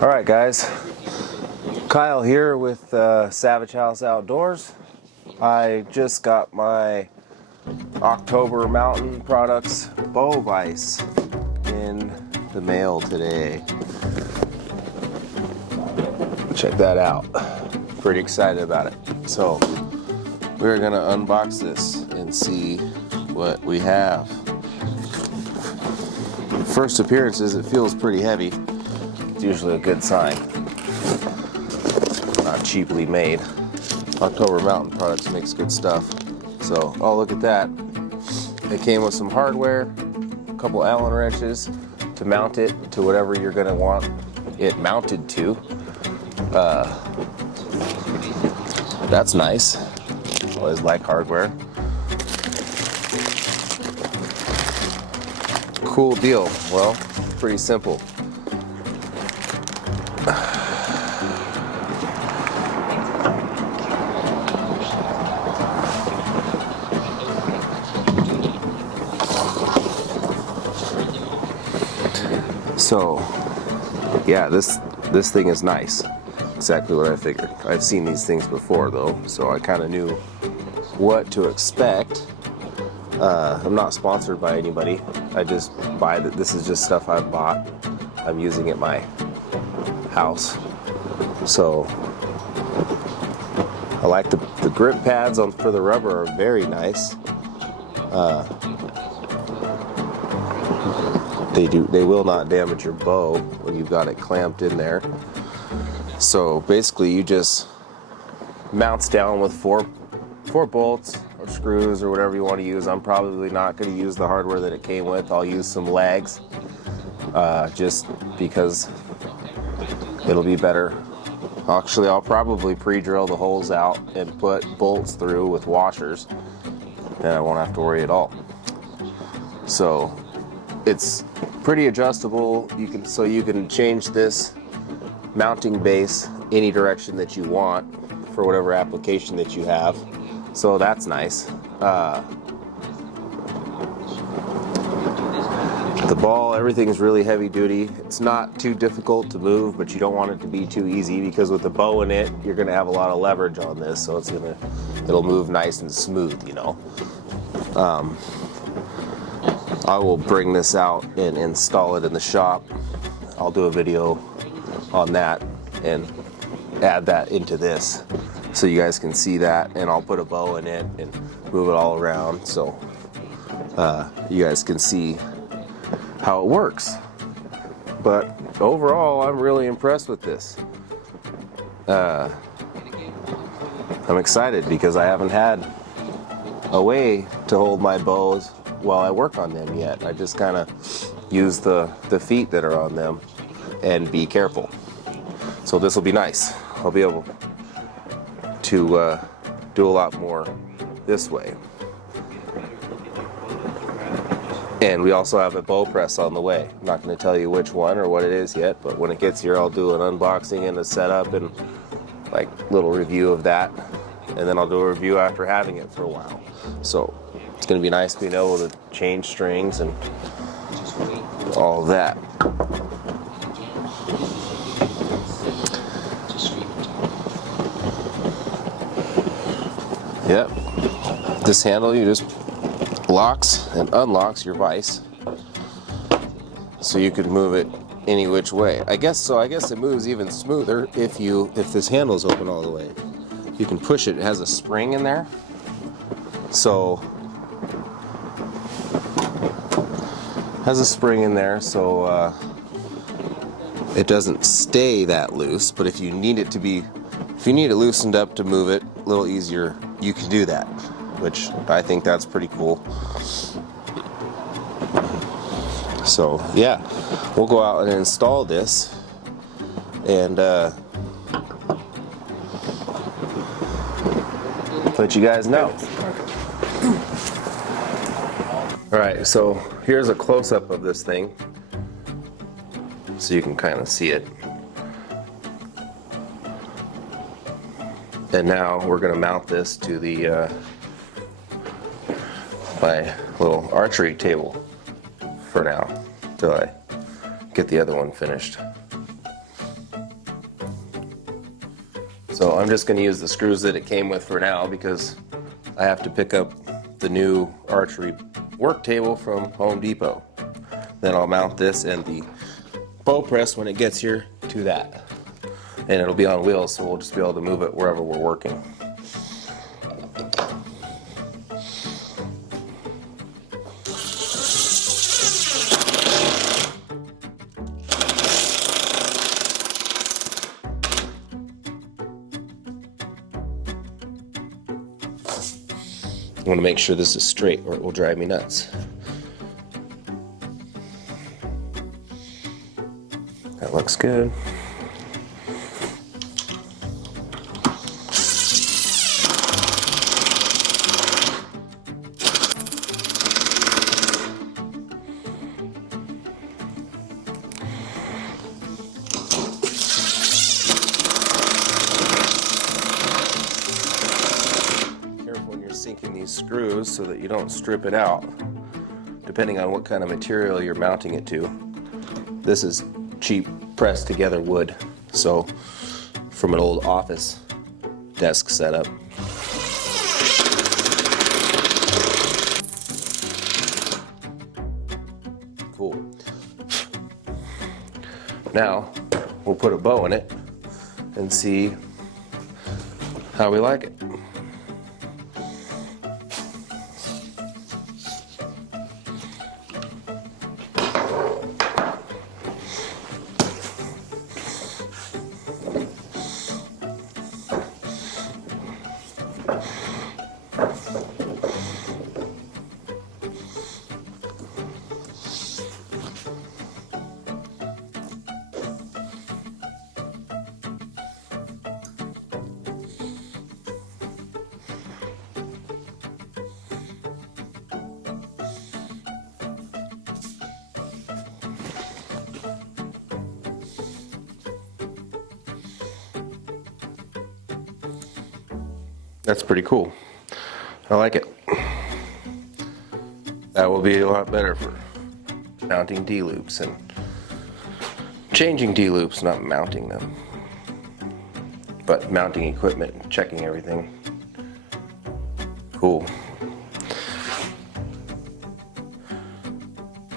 Alright guys, Kyle here with Savage House Outdoors. I just got my October Mountain Products bow vise in the mail today. Check that out. Pretty excited about it. So we're gonna unbox this and see what we have. First appearance is it feels pretty heavy. It's usually a good sign. Not cheaply made. October Mountain Products makes good stuff. So, oh, look at that. It came with some hardware, a couple Allen wrenches to mount it to whatever you're going to want it mounted to. That's nice. Always like hardware. Cool deal. Well, pretty simple. So, yeah, this thing is nice. Exactly what I figured. I've seen these things before though, so I kind of knew what to expect. I'm not sponsored by anybody. I just buy that. This is just stuff I've bought. I'm using at my house. So I like the grip pads for the rubber are very nice. They will not damage your bow when you've got it clamped in there. So basically you just mounts down with four bolts or screws or whatever you want to use. I'm probably not going to use the hardware that it came with. I'll use some legs just because it'll be better. Actually, I'll probably pre-drill the holes out and put bolts through with washers, and I won't have to worry at all. So it's pretty adjustable. You can change this mounting base any direction that you want for whatever application that you have. So that's nice. The ball, everything's really heavy duty. It's not too difficult to move, but you don't want it to be too easy because with the bow in it, you're gonna have a lot of leverage on this, so it'll move nice and smooth, you know. I will bring this out and install it in the shop. I'll do a video on that and add that into this so you guys can see that, and I'll put a bow in it and move it all around so you guys can see how it works. But overall, I'm really impressed with this. I'm excited because I haven't had a way to hold my bows while I work on them yet. I just kind of use the feet that are on them and be careful. So this will be nice. I'll be able to do a lot more this way. And we also have a bow press on the way. I'm not going to tell you which one or what it is yet, but when it gets here, I'll do an unboxing and a setup and like little review of that. And then I'll do a review after having it for a while. So it's going to be nice being able to change strings and all of that. Yep. This handle, you just locks and unlocks your vise, so you can move it any which way. I guess it moves even smoother if this handle's open all the way. You can push it. It has a spring in there, so it doesn't stay that loose. But if you need it loosened up to move it a little easier, you can do that, which I think that's pretty cool. So yeah, we'll go out and install this and let you guys know. Alright, so here's a close-up of this thing so you can kind of see it. And now we're going to mount this to the my little archery table for now, till I get the other one finished. So I'm just going to use the screws that it came with for now because I have to pick up the new archery work table from Home Depot. Then I'll mount this and the bow press when it gets here to that. And it'll be on wheels, so we'll just be able to move it wherever we're working. I want to make sure this is straight or it will drive me nuts. That looks good. Sinking these screws so that you don't strip it out, depending on what kind of material you're mounting it to. This is cheap pressed together wood, so from an old office desk setup. Cool. Now we'll put a bow in it and see how we like it. That's pretty cool. I like it. That will be a lot better for mounting D-loops and changing D-loops, not mounting them. But mounting equipment and checking everything. Cool.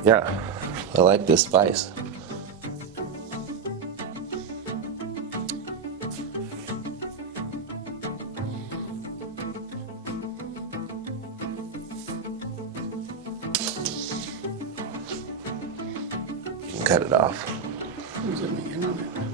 Yeah, I like this vise. Cut it off. Zooming in on it.